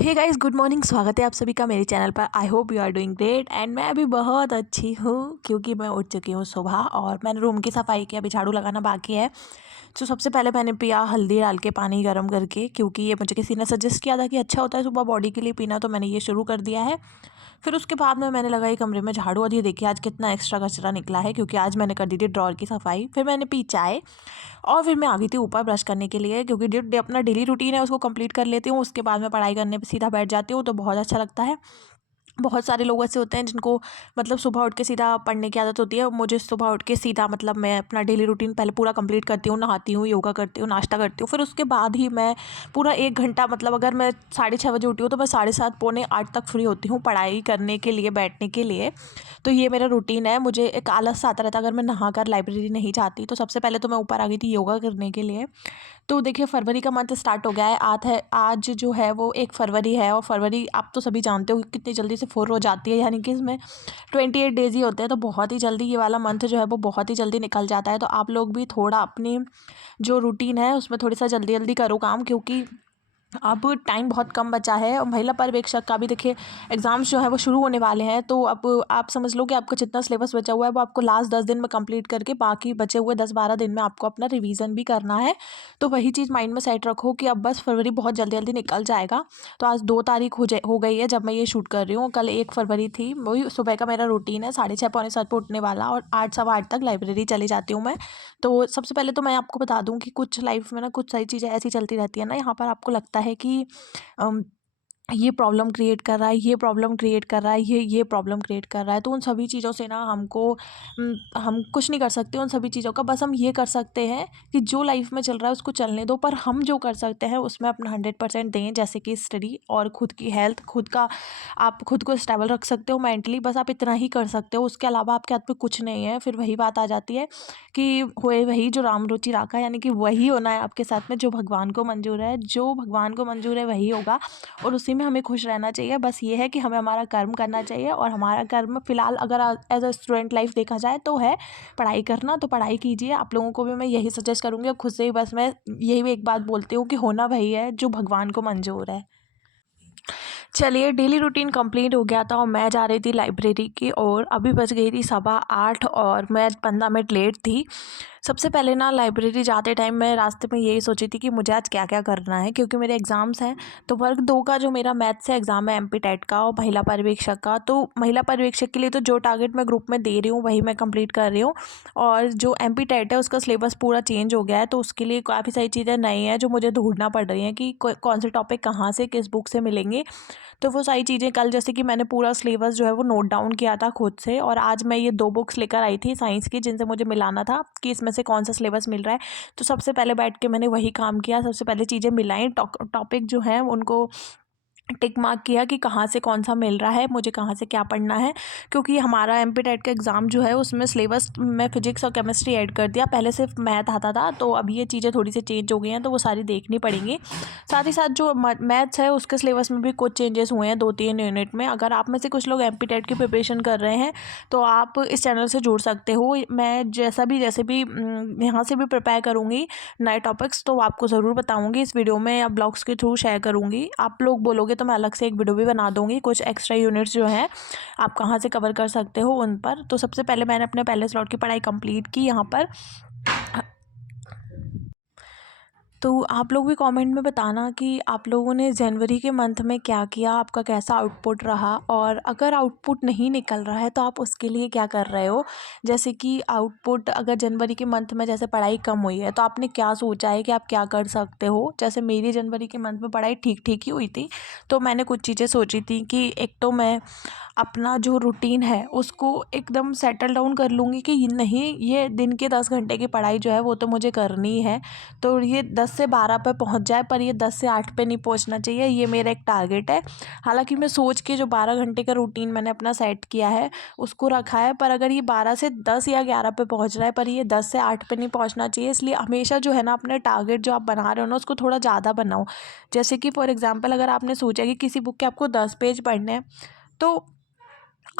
Hey guys, good morning. स्वागत है आप सभी का मेरे चैनल पर। I hope you are doing great and मैं अभी बहुत अच्छी हूँ क्योंकि मैं उठ चुकी हूँ सुबह और मैंने रूम की सफाई की, अभी झाड़ू लगाना बाकी है। तो सबसे पहले मैंने पिया हल्दी डाल के पानी गर्म करके, क्योंकि ये मुझे किसी ने सजेस्ट किया था कि अच्छा होता है सुबह बॉडी के लिए पीना, तो मैंने ये शुरू कर दिया है। फिर उसके बाद में मैंने लगाई कमरे में झाड़ू और ये देखिए आज कितना एक्स्ट्रा कचरा निकला है, क्योंकि आज मैंने कर दी थी ड्रॉर की सफाई। फिर मैंने पी चाय और फिर मैं आ गई थी ऊपर ब्रश करने के लिए, क्योंकि जो अपना डेली रूटीन है उसको कंप्लीट कर लेती हूँ। उसके बाद मैं पढ़ाई करने पे सीधा बैठ जाती हूँ, तो बहुत अच्छा लगता है। बहुत सारे लोग ऐसे होते हैं जिनको मतलब सुबह उठ के सीधा पढ़ने की आदत होती है। मुझे सुबह उठ के सीधा मतलब मैं अपना डेली रूटीन पहले पूरा कंप्लीट करती हूँ, नहाती हूँ, योगा करती हूँ, नाश्ता करती हूँ। फिर उसके बाद ही मैं पूरा 1 घंटा, मतलब अगर मैं 6:30 बजे उठी हूँ तो मैं 7:30 पौने 8 तक फ्री होती हूँ पढ़ाई करने के लिए, बैठने के लिए। तो ये मेरा रूटीन है। मुझे एक आलस सा आता रहता है अगर मैं नहा कर लाइब्रेरी नहीं जाती। तो सबसे पहले तो मैं ऊपर आ गई थी योगा करने के लिए। तो देखिए फरवरी का मंथ स्टार्ट हो गया है। आज जो है वो 1 फरवरी है, और फरवरी आप तो सभी जानते हो कि कितनी जल्दी से फुर हो जाती है, यानी कि इसमें 28 डेज ही होते हैं। तो बहुत ही जल्दी ये वाला मंथ जो है वो बहुत ही जल्दी निकल जाता है। तो आप लोग भी थोड़ा अपनी जो रूटीन है उसमें थोड़ी सा जल्दी जल्दी करो काम, क्योंकि अब टाइम बहुत कम बचा है। और महिला पर्यवेक्षक का भी देखिए एग्ज़ाम्स जो है वो शुरू होने वाले हैं। तो अब आप समझ लो कि आपका जितना सिलेबस बचा हुआ है वो आपको लास्ट 10 दिन में कंप्लीट करके बाकी बचे हुए 10-12 दिन में आपको अपना रिवीजन भी करना है। तो वही चीज़ माइंड में सेट रखो कि अब बस फरवरी बहुत जल्दी जल्दी निकल जाएगा। तो आज 2 तारीख हो गई है जब मैं ये शूट कर रही हूँ। कल 1 फरवरी थी। वही सुबह का मेरा रूटीन है, 6:30 पौने 7 पे उठने वाला और 8 सवा 8 तक लाइब्रेरी चली जाती हूँ मैं। तो सबसे पहले तो मैं आपको बता दूँ कि कुछ लाइफ में ना कुछ सारी चीज़ें ऐसी चलती रहती है ना, यहाँ पर आपको लगता है कि अम, ये प्रॉब्लम क्रिएट कर रहा है, ये प्रॉब्लम क्रिएट कर रहा है, ये प्रॉब्लम क्रिएट कर रहा है। तो उन सभी चीज़ों से ना हम कुछ नहीं कर सकते उन सभी चीज़ों का। बस हम ये कर सकते हैं कि जो लाइफ में चल रहा है उसको चलने दो, पर हम जो कर सकते हैं उसमें अपना 100% दें, जैसे कि स्टडी और खुद की हेल्थ। आप खुद को स्टेबल रख सकते हो मेंटली, बस आप इतना ही कर सकते हो। उसके अलावा आपके हाथ में कुछ नहीं है। फिर वही बात आ जाती है कि होए वही जो राम रुचि राखा, यानी कि वही होना है आपके साथ में जो भगवान को मंजूर है। जो भगवान को मंजूर है वही होगा और उसी में हमें खुश रहना चाहिए। बस ये है कि हमें हमारा कर्म करना चाहिए, और हमारा कर्म फ़िलहाल अगर एज अ स्टूडेंट लाइफ देखा जाए तो है पढ़ाई करना। तो पढ़ाई कीजिए। आप लोगों को भी मैं यही सजेस्ट करूँगी, और खुद से ही बस मैं यही भी एक बात बोलती हूँ कि होना वही है जो भगवान को मंजूर है। चलिए, डेली रूटीन कंप्लीट हो गया था और मैं जा रही थी लाइब्रेरी की ओर। अभी बज गई थी 8:15 और मैं 15 मिनट लेट थी। सबसे पहले ना लाइब्रेरी जाते टाइम मैं रास्ते में यही सोची थी कि मुझे आज क्या क्या करना है, क्योंकि मेरे एग्ज़ाम्स हैं। तो वर्ग 2 का जो मेरा मैथ्स से एग्ज़ाम है, एमपी टेट का और महिला पर्यवेक्षक का। तो महिला पर्यवेक्षक के लिए तो जो टारगेट मैं ग्रुप में दे रही हूँ वही मैं कंप्लीट कर रही हूँ, और जो एमपी टेट है उसका सिलेबस पूरा चेंज हो गया है। तो उसके लिए काफ़ी सारी चीज़ें नई हैं जो मुझे ढूंढना पड़ रही हैं कि कौन से टॉपिक कहाँ से किस बुक से मिलेंगे। तो वो सारी चीज़ें कल जैसे कि मैंने पूरा सिलेबस जो है वो नोट डाउन किया था खुद से, और आज मैं ये 2 बुक्स लेकर आई थी साइंस की, जिनसे मुझे मिलाना था कि इसमें से कौन सा सिलेबस मिल रहा है। तो सबसे पहले बैठ के मैंने वही काम किया। सबसे पहले चीज़ें मिलाई, टॉपिक जो हैं उनको टिक मार्क किया कि कहाँ से कौन सा मिल रहा है, मुझे कहाँ से क्या पढ़ना है। क्योंकि हमारा एमपी टेट का एग्ज़ाम जो है उसमें सिलेबस में फिजिक्स और केमिस्ट्री ऐड कर दिया। पहले सिर्फ मैथ आता था, तो अब ये चीज़ें थोड़ी सी चेंज हो गई हैं, तो वो सारी देखनी पड़ेंगी। साथ ही साथ जो मैथ्स है उसके सिलेबस में भी कुछ चेंजेस हुए हैं 2-3 यूनिट में। अगर आप में से कुछ लोग एमपी टेट की प्रिपरेशन कर रहे हैं तो आप इस चैनल से जुड़ सकते हो। मैं जैसे भी यहाँ से भी प्रिपेयर करूँगी नए टॉपिक्स, तो आपको ज़रूर बताऊँगी इस वीडियो में या ब्लॉग्स के थ्रू शेयर करूँगी। आप लोग बोलोगे तो मैं अलग से एक वीडियो भी बना दूँगी, कुछ एक्स्ट्रा यूनिट्स जो हैं आप कहाँ से कवर कर सकते हो उन पर। तो सबसे पहले मैंने अपने पहले स्लॉट की पढ़ाई कंप्लीट की यहाँ पर। तो आप लोग भी कमेंट में बताना कि आप लोगों ने जनवरी के मंथ में क्या किया, आपका कैसा आउटपुट रहा, और अगर आउटपुट नहीं निकल रहा है तो आप उसके लिए क्या कर रहे हो। जैसे कि आउटपुट अगर जनवरी के मंथ में जैसे पढ़ाई कम हुई है तो आपने क्या सोचा है कि आप क्या कर सकते हो। जैसे मेरी जनवरी के मंथ में पढ़ाई ठीक ठीक ही हुई थी, तो मैंने कुछ चीज़ें सोची थी कि एक तो मैं अपना जो रूटीन है उसको एकदम सेटल डाउन कर लूँगी कि नहीं, ये दिन के 10 घंटे की पढ़ाई जो है वो तो मुझे करनी है। तो ये 10 से 12 पे पहुंच जाए, पर ये 10 से 8 पे नहीं पहुंचना चाहिए, ये मेरा एक टारगेट है। हालांकि मैं सोच के जो 12 घंटे का रूटीन मैंने अपना सेट किया है उसको रखा है, पर अगर ये 12 से 10 या 11 पे पहुंच रहा है पर ये 10 से 8 पे नहीं पहुंचना चाहिए। इसलिए हमेशा जो है ना अपने टारगेट जो आप बना रहे हो ना उसको थोड़ा ज़्यादा बनाओ। जैसे कि फॉर एग्जाम्पल अगर आपने सोचा कि किसी बुक के आपको 10 पेज पढ़ने हैं, तो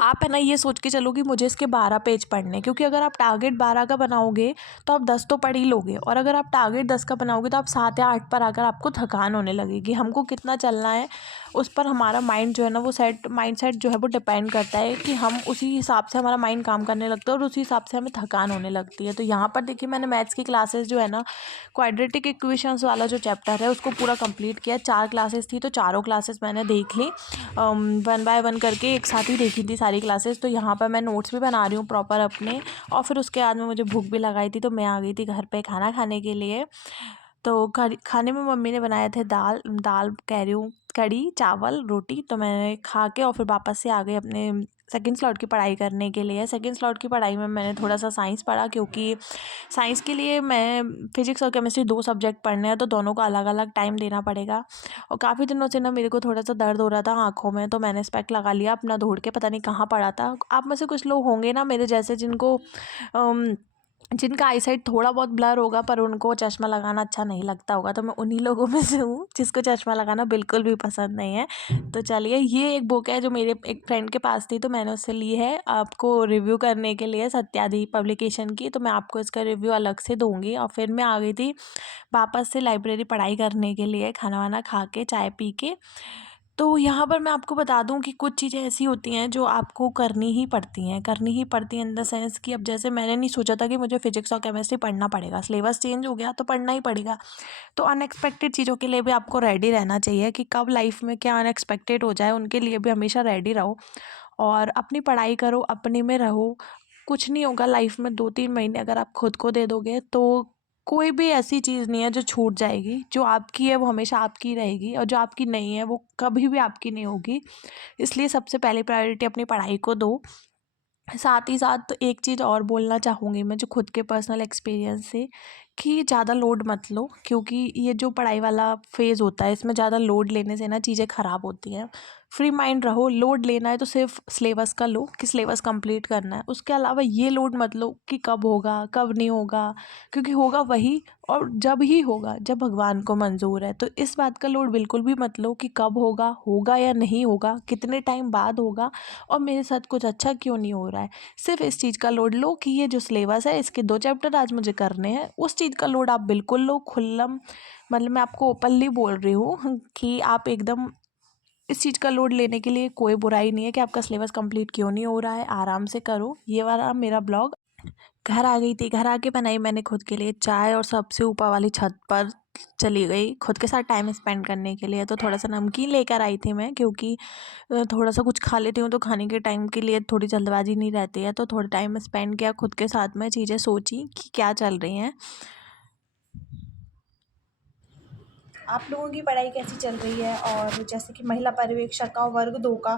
आप है ना ये सोच के चलो कि मुझे इसके 12 पेज पढ़ने हैं, क्योंकि अगर आप टारगेट 12 का बनाओगे तो आप 10 तो पढ़ ही लोगे, और अगर आप टारगेट 10 का बनाओगे तो आप 7 या 8 पर आकर आपको थकान होने लगेगी। हमको कितना चलना है उस पर हमारा माइंड जो है ना वो माइंड सेट जो है वो डिपेंड करता है कि हम उसी हिसाब से हमारा माइंड काम करने लगता है और उसी हिसाब से हमें थकान होने लगती है। तो यहाँ पर देखिए मैंने मैथ्स की क्लासेस जो है ना क्वाड्रेटिक इक्वेशंस वाला जो चैप्टर है उसको पूरा कंप्लीट किया। 4 क्लासेस थी तो चारों क्लासेस मैंने देख ली, 1 बाय 1 करके एक साथ ही देखी थी सारी क्लासेस। तो यहाँ पर मैं नोट्स भी बना रही हूँ प्रॉपर अपने, और फिर उसके बाद में मुझे भूख भी लगाई थी तो मैं आ गई थी घर पे खाना खाने के लिए। तो खाने में मम्मी ने बनाए थे दाल दाल कह रही हूँ, कढ़ी चावल रोटी। तो मैंने खा के और फिर वापस से आ गई अपने सेकंड स्लॉट की पढ़ाई करने के लिए। सेकंड स्लॉट की पढ़ाई में मैंने थोड़ा सा साइंस पढ़ा, क्योंकि साइंस के लिए मैं फिजिक्स और केमिस्ट्री 2 सब्जेक्ट पढ़ने हैं तो दोनों को अलग अलग टाइम देना पड़ेगा। और काफ़ी दिनों से ना मेरे को थोड़ा सा दर्द हो रहा था आँखों में, तो मैंने स्पेक्ट लगा लिया अपना दौड़ के, पता नहीं कहाँ पड़ा था। आप में से कुछ लोग होंगे ना मेरे जैसे जिनका आई साइट थोड़ा बहुत ब्लर होगा पर उनको चश्मा लगाना अच्छा नहीं लगता होगा, तो मैं उन्हीं लोगों में से हूँ जिसको चश्मा लगाना बिल्कुल भी पसंद नहीं है। तो चलिए, ये एक बुक है जो मेरे एक फ्रेंड के पास थी तो मैंने उससे ली है आपको रिव्यू करने के लिए, सत्यादि पब्लिकेशन की। तो मैं आपको इसका रिव्यू अलग से दूंगी। और फिर मैं आ गई थी वापस से लाइब्रेरी पढ़ाई करने के लिए, खाना वाना खा के चाय पी के। तो यहाँ पर मैं आपको बता दूं कि कुछ चीज़ें ऐसी होती हैं जो आपको करनी ही पड़ती हैं इन द सेंस कि अब जैसे मैंने नहीं सोचा था कि मुझे फिजिक्स और केमिस्ट्री पढ़ना पड़ेगा, सिलेबस चेंज हो गया तो पढ़ना ही पड़ेगा। तो अनएक्सपेक्टेड चीज़ों के लिए भी आपको रेडी रहना चाहिए कि कब लाइफ में क्या अनएक्सपेक्टेड हो जाए, उनके लिए भी हमेशा रेडी रहो और अपनी पढ़ाई करो, अपने में रहो। कुछ नहीं होगा लाइफ में, 2-3 महीने अगर आप खुद को दे दोगे तो कोई भी ऐसी चीज़ नहीं है जो छूट जाएगी। जो आपकी है वो हमेशा आपकी रहेगी, और जो आपकी नहीं है वो कभी भी आपकी नहीं होगी। इसलिए सबसे पहले प्रायोरिटी अपनी पढ़ाई को दो। साथ ही साथ एक चीज़ और बोलना चाहूँगी मैं, जो खुद के पर्सनल एक्सपीरियंस से, कि ज़्यादा लोड मत लो, क्योंकि ये जो पढ़ाई वाला फेज़ होता है इसमें ज़्यादा लोड लेने से ना चीज़ें ख़राब होती हैं। फ्री माइंड रहो। लोड लेना है तो सिर्फ सिलेबस का लो कि सिलेबस कंप्लीट करना है, उसके अलावा ये लोड मत लो कि कब होगा कब नहीं होगा, क्योंकि होगा वही, और जब ही होगा जब भगवान को मंजूर है। तो इस बात का लोड बिल्कुल भी मत लो कि कब होगा, होगा या नहीं होगा, कितने टाइम बाद होगा, और मेरे साथ कुछ अच्छा क्यों नहीं हो रहा है। सिर्फ इस चीज़ का लोड लो कि ये जो सिलेबस है इसके 2 चैप्टर आज मुझे करने हैं, उस चीज़ का लोड आप बिल्कुल लो खुल्लम। मतलब मैं आपको ओपनली बोल रही हूँ कि आप एकदम इस चीज़ का लोड लेने के लिए कोई बुराई नहीं है कि आपका सिलेबस कंप्लीट क्यों नहीं हो रहा है, आराम से करो। ये वाला मेरा ब्लॉग। घर आ गई थी, घर आके बनाई मैंने खुद के लिए चाय और सबसे ऊपर वाली छत पर चली गई खुद के साथ टाइम स्पेंड करने के लिए। तो थोड़ा सा नमकीन लेकर आई थी मैं, क्योंकि थोड़ा सा कुछ खा लेती हूँ तो खाने के टाइम के लिए थोड़ी जल्दबाजी नहीं रहती है। तो थोड़ा टाइम स्पेंड किया खुद के साथ में, चीज़ें सोची कि क्या चल रही हैं। आप लोगों की पढ़ाई कैसी चल रही है, और जैसे कि महिला पर्यवेक्षक का वर्ग 2 का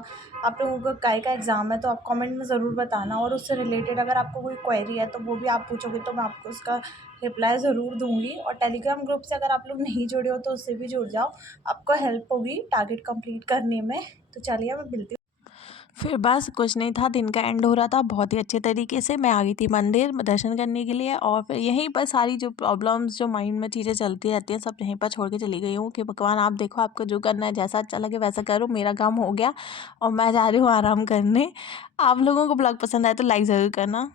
आप लोगों का काय का एग्ज़ाम है, तो आप कमेंट में ज़रूर बताना। और उससे रिलेटेड अगर आपको कोई क्वेरी है तो वो भी आप पूछोगे तो मैं आपको उसका रिप्लाई ज़रूर दूंगी। और टेलीग्राम ग्रुप से अगर आप लोग नहीं जुड़े हो तो उससे भी जुड़ जाओ, आपको हेल्प होगी टारगेट कंप्लीट करने में। तो चलिए मैं मिलती हूँ। फिर बस कुछ नहीं था, दिन का एंड हो रहा था, बहुत ही अच्छे तरीके से मैं आ गई थी मंदिर में दर्शन करने के लिए। और फिर यहीं पर सारी जो प्रॉब्लम्स, जो माइंड में चीज़ें चलती रहती हैं, सब यहीं पर छोड़ के चली गई हूँ कि भगवान आप देखो, आपको जो करना है जैसा अच्छा लगे वैसा करो, मेरा काम हो गया और मैं जा रही हूँ आराम करने। आप लोगों को ब्लॉग पसंद आए तो लाइक ज़रूर करना।